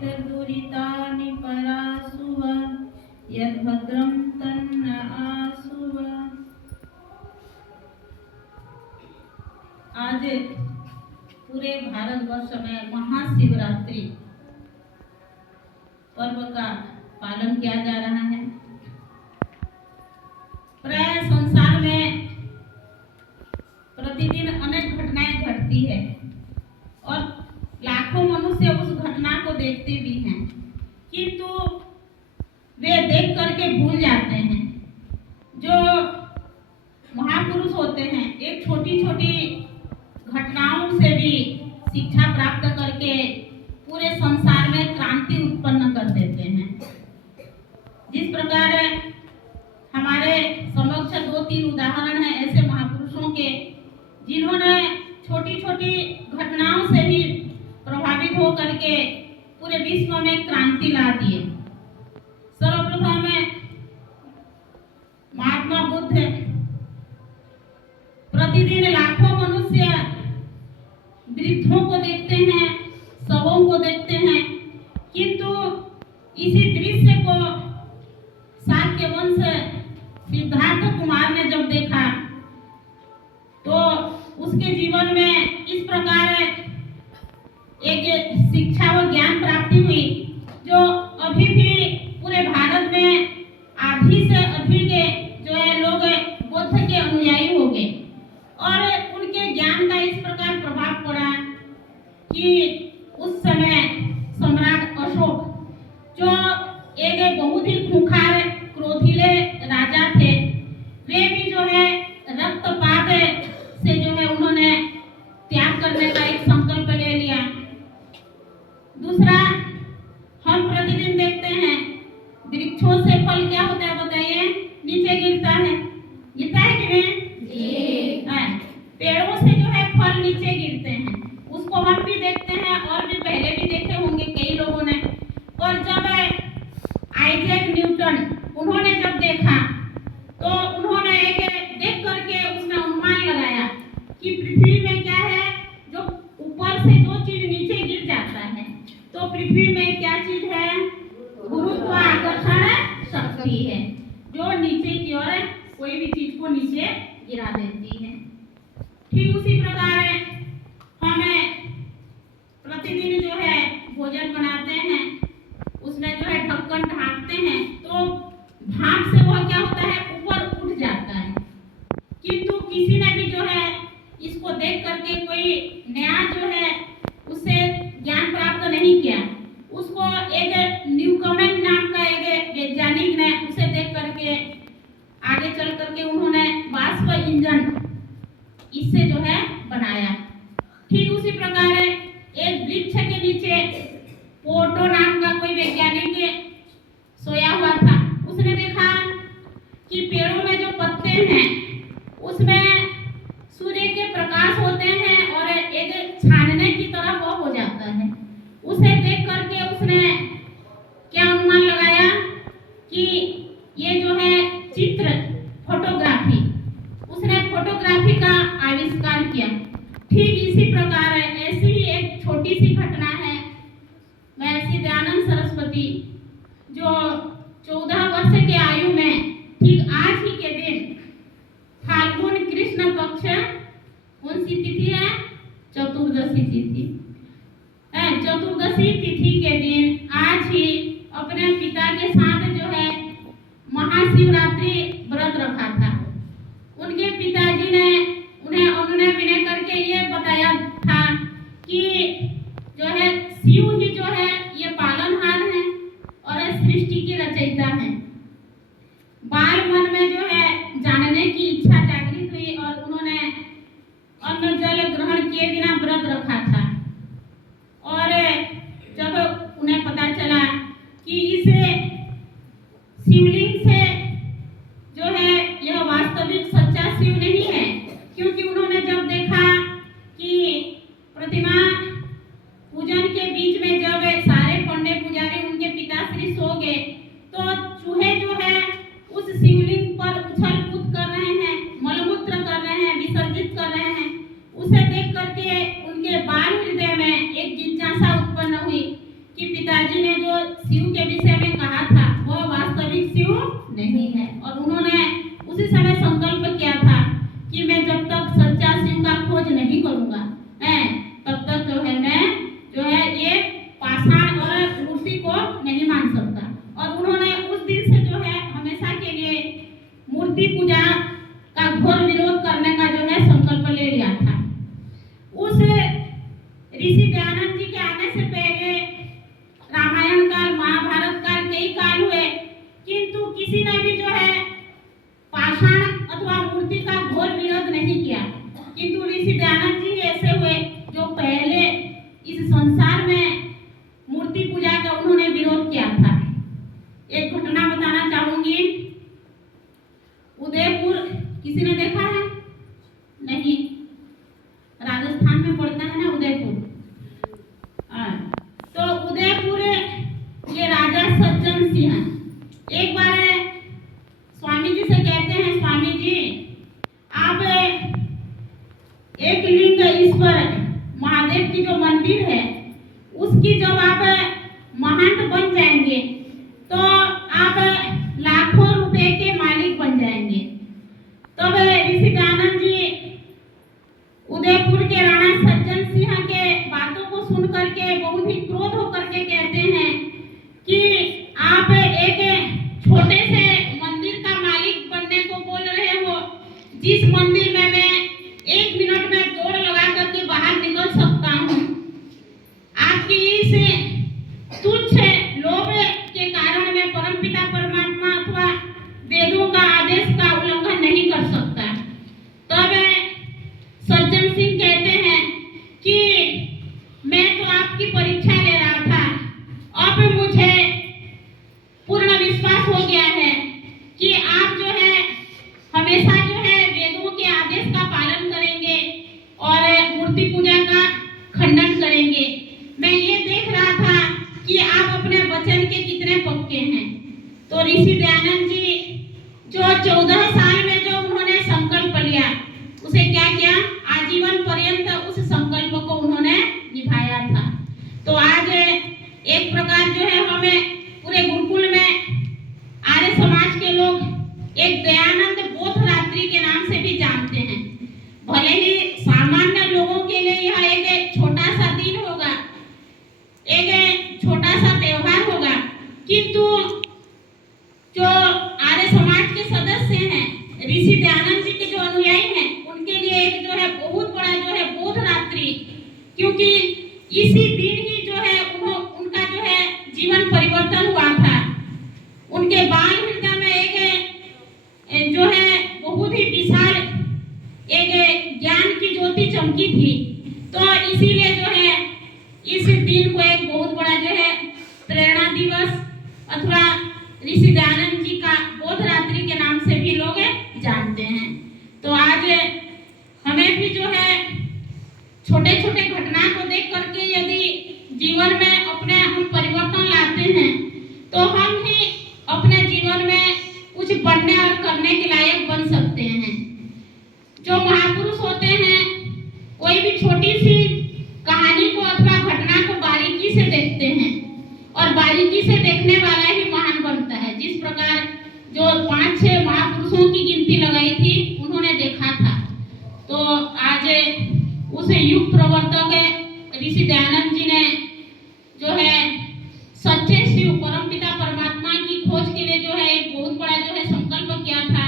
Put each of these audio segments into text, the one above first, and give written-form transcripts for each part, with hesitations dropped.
दुरितानि परासुव यद्भद्रं तन्न आसुव। आज पूरे भारतवर्ष में महाशिवरात्रि पर्व का पालन किया जा रहा है। प्राय संसार में प्रतिदिन अनेक घटनाएं घटती है और लाखों मनुष्य उस घटना को देखते भी हैं, किंतु वे देख करके भूल जाते हैं। जो महापुरुष होते हैं एक छोटी छोटी घटनाओं से भी शिक्षा प्राप्त करके पूरे संसार में क्रांति उत्पन्न कर देते हैं। जिस प्रकार हमारे समक्ष 2-3 उदाहरण हैं ऐसे महापुरुषों के, जिन्होंने छोटी छोटी घटनाओं से भी प्रभावित होकर के पूरे विश्व में क्रांति ला दिए। सर्वप्रथम महात्मा बुद्ध प्रतिदिन लाखों मनुष्य वृद्धों को देखते हैं, शवों को देखते हैं, किंतु इसी दृश्य को शाक्य वंश सिद्धार्थ कुमार ने जब देखा तो उसके जीवन में इस प्रकार एक शिक्षा व ज्ञान प्राप्ति हुई, जो अभी भी पूरे भारत में आधी से अधिक जो है लोग बुद्ध के अनुयायी हो गए और उनके ज्ञान का इस प्रकार प्रभाव पड़ा कि उस समय सम्राट अशोक, जो एक बहुत ही खूंखार क्रोधिले राजा थे, वे भी जो है रक्तपात से जो है उन्होंने त्याग करने का एक संकल्प ले लिया। दूसरा, हम प्रतिदिन देखते हैं वृक्षों से फल क्या होता है बताइए? नीचे गिरता है कि नहीं? पेड़ों से जो है फल नीचे गिरते हैं, उसको हम भी देखते हैं और भी पहले भी देखे होंगे कई लोगों ने। और जब आइजैक न्यूटन उन्होंने जब देखा तो उन्होंने एक देख करके उसमें अनुमान लगाया कि पृथ्वी में क्या है, जो ऊपर से जो चीज नीचे गिर जाता है तो पृथ्वी में क्या चीज है? गुरुत्वाकर्षण शक्ति है, जो नीचे की ओर कोई भी चीज को नीचे गिरा देती है। ठीक उसी प्रकार हमें प्रतिदिन जो है भोजन बनाते हैं, उसमें जो है ढक्कन ढांकते हैं तो भाप से वह क्या होता है? ऊपर उठ जाता है, किंतु किसी ने भी जो है इसको देख करके कोई नया जो है उससे ज्ञान प्राप्त नहीं किया। उसको एक न्यूकमैन नाम का एक वैज्ञानिक ने उसे देख करके आगे चल करके उन्होंने वाष्प इंजन इससे जो है बनाया। ठीक उसी प्रकार एक वृक्ष के नीचे पोर्टो नाम का कोई वैज्ञानिक सोया हुआ था। उसने देखा कि पेड़ों में जो पत्ते हैं उसमें सूर्य के प्रकाश होते हैं और एक छानने की तरह वो हो जाता है। उसे देख करके उसने क्या अनुमान लगाया कि ये जो है चित्र फोटोग्राफी, उसने फोटोग्राफी का आविष्कार किया। ठीक इसी प्रकार ऐसी ही एक छोटी सी घटना है, महर्षि दयानंद सरस्वती जो 14 वर्ष के आयु में ठीक आज ही के दिन फाल्गुन कृष्ण पक्ष कौन सी तिथि है? चतुर्दशी तिथि। चतुर्दशी तिथि के दिन आज ही अपने पिता के साथ जो है महाशिवरात्रि व्रत रखा था। उनके पिताजी ने उन्हें अनुनय विनय करके ये बताया था कि जो है शिव ही जो है ये पालनहार है और सृष्टि की रचयिता है। बाल मन में जो है जानने की इच्छा जागृत हुई और उन्होंने अन्न जल ग्रहण किए बिना व्रत रखा था। और जब उन्हें पता चला कि इसे शिवलिंग से जो है यह वास्तविक सच्चा शिव नहीं है, क्योंकि उन्होंने जब देखा कि प्रतिमा पूजन के बीच में जब सारे पंडे पुजारी उनके पिताश्री सो गए तो चूहे जो है उस शिवलिंग पर उछल कूद कर रहे हैं, मलमूत्र कर रहे हैं, विसर्जित कर रहे हैं। उसे देख करके उनके बाल उसकी जब आप महंत बन जाएंगे तो आप लाखों रुपए के मालिक बन जाएंगे। तब ऋषि दयानंद जी उदयपुर के राणा सज्जन सिंह के बातों को सुन करके बहुत ही क्रोध होकर के कहते हैं कि आप एक छोटे से मंदिर का मालिक बनने को बोल रहे हो, जिस मंदिर में मैं 1 मिनट में दौड़ लगा करके बाहर निकल सकता हूँ। आपकी इस तुच्छ लोभ के कारण मैं परमपिता परमात्मा अथवा वेदों का आदेश का उल्लंघन नहीं कर सकता। तब सज्जन सिंह कहते हैं कि मैं तो आपकी परीक्षा ले रहा था, अब मुझे पूर्ण विश्वास हो गया है कि आप जो है हमेशा जो है वेदों के आदेश का पालन करेंगे और मूर्ति पूजा का खंडन करेंगे। मैं ये देख रहा था कि आप अपने वचन के कितने पक्के हैं। तो ऋषि दयानंद जी जो 14 साल में जो उन्होंने संकल्प लिया, उसे क्या किया, आजीवन पर्यंत उस संकल्प को उन्होंने निभाया था। तो आज एक प्रकार जो है हमें पूरे गुरुकुल में आर्य समाज के लोग एक दयानंद बोध रात्रि के नाम से भी जानते हैं। भले ही सामान्य लोगों के लिए यह एक छोटा सा दिन होगा, एक छोटा सा त्योहार होगा, किंतु जो आर्य समाज के सदस्य हैं, ऋषि दयानंद जी के जो अनुयायी हैं, उनके लिए एक जो है बहुत बड़ा जो है बोध रात्रि, क्योंकि इसी दिन ही जो है उनका जो है जीवन परिवर्तन हुआ था। उनके बाल हृदय में एक जो है बहुत ही विशाल एक ज्ञान की ज्योति चमकी थी। तो इसीलिए जो है इस दिन को एक बहुत बड़ा जो है प्रेरणा दिवस अथवा ऋषि दयानंद जी का बोध रात्रि के नाम से भी लोग जानते हैं। तो आज हमें भी जो है छोटे छोटे घटना को देख करके यदि जीवन में अपने हम परिवर्तन लाते हैं तो हम ही अपने जीवन में कुछ बनने और करने के लायक बन सकते हैं। जो महापुरुष होते हैं कोई भी छोटी सी कहानी को अथवा घटना को बारीकी से देखते हैं और बारीकी से देखने वाला ही महान बनता है। जिस प्रकार जो 5-6 महापुरुषों की गिनती लगाई थी उन्होंने देखा था। तो आज उस युग प्रवर्तक ऋषि दयानंद जी ने जो है सच्चे शिव परमपिता परमात्मा की खोज के लिए जो है एक बहुत बड़ा जो है संकल्प किया था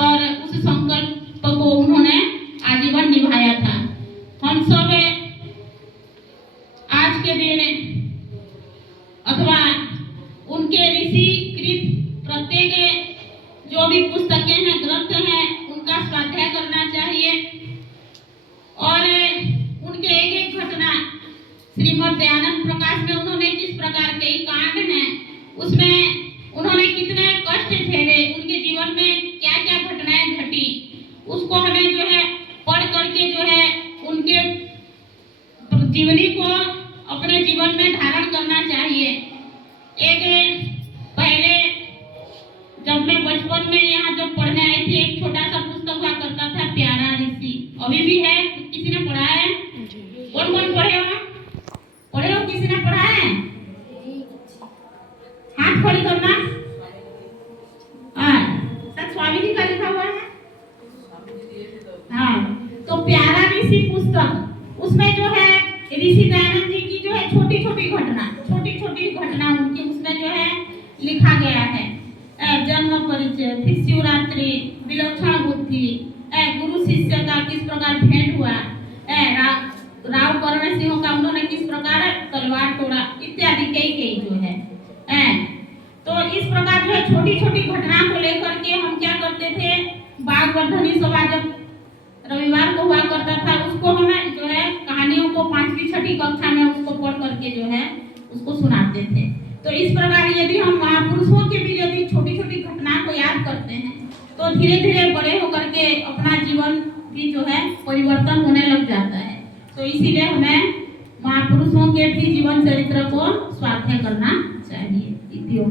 और उस संकल्प को उन्होंने आजीवन निभाया था। हम सब आज के दिन अथवा उनके ऋषि कृत प्रत्येक जो भी पुस्तकें हैं, ग्रंथ हैं, उनका स्वाध्याय करना चाहिए और उनके एक एक घटना श्रीमद् दयानंद प्रकाश में उन्होंने किस प्रकार के कांड हैं, उसमें उन्होंने कितने कष्ट झेले, उनके जीवन में क्या क्या घटनाएं घटी, उसको हमें जो है पढ़ करके जो है उनके जीवनी को अपने जीवन में धारण करना चाहिए। एक पहले जब मैं बचपन में यहाँ जब पढ़ने आई थी, एक छोटा सा पुस्तक हुआ करता था प्यारा ऋषि, अभी भी है, किसी ने पढ़ा है? कौन कौन पढ़े हो? पढ़े हो? किसी ने पढ़ा है? हाथ खड़ी करना। सर स्वामी जी का लिखा हुआ है। हाँ, तो प्यारा ऋषि पुस्तक, उसमें जो है ऋषि दयानंद जी की जो है छोटी छोटी घटना उनकी उसमें जो है लिखा गया है। जन्म परिचय, फिर शिवरात्रि, विलक्षण बुद्धि, गुरु शिष्य का किस प्रकार भेंट हुआ, राव कर्ण सिंह का उन्होंने किस प्रकार तलवार तोड़ा, इत्यादि कई जो है। तो इस प्रकार जो है छोटी छोटी घटना को लेकर के हम क्या करते थे, बागवर्धनी सभा जब रविवार को हुआ करता था, उसको हमें जो है कहानियों को 5वीं-6वीं कक्षा में उसको पढ़ करके जो है उसको सुनाते थे। तो इस प्रकार यदि हम महापुरुषों के भी यदि छोटी छोटी घटना को याद करते हैं तो धीरे धीरे बड़े होकर के अपना जीवन भी जो है परिवर्तन होने लग जाता है। तो इसीलिए हमें महापुरुषों के भी जीवन चरित्र को स्वाध्याय करना चाहिए। इति ओम।